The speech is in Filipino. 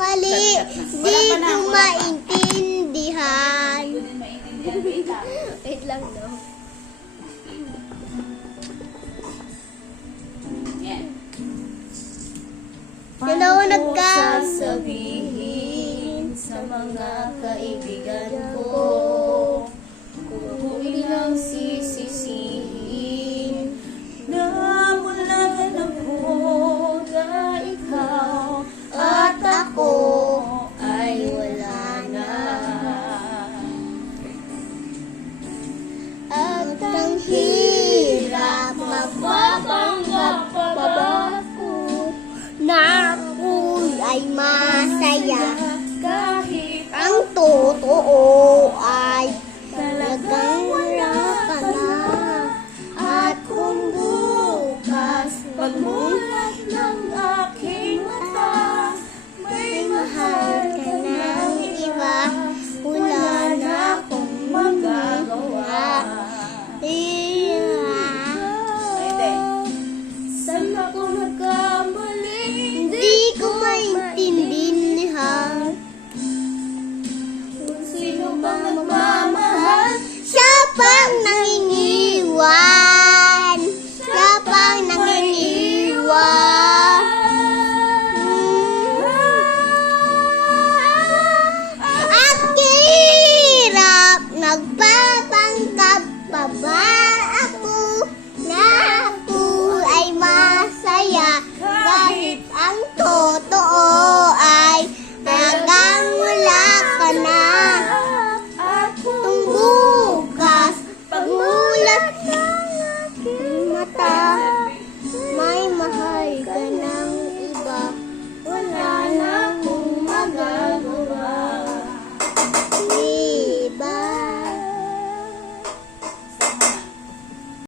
mali. Di ko maintindihan. Hindi ko din maintindihan. Wait lang. Wait lang, no? Yan. Yan ako Paano ko nagkamali. sasabihin sa mga kaibigan ko kung ako'y lang sisisihin na wala na ako na ikaw at ako ay wala na. At ang hirap magpapanggap pa ba ko na ako ay masaya. Kahit Ang totoo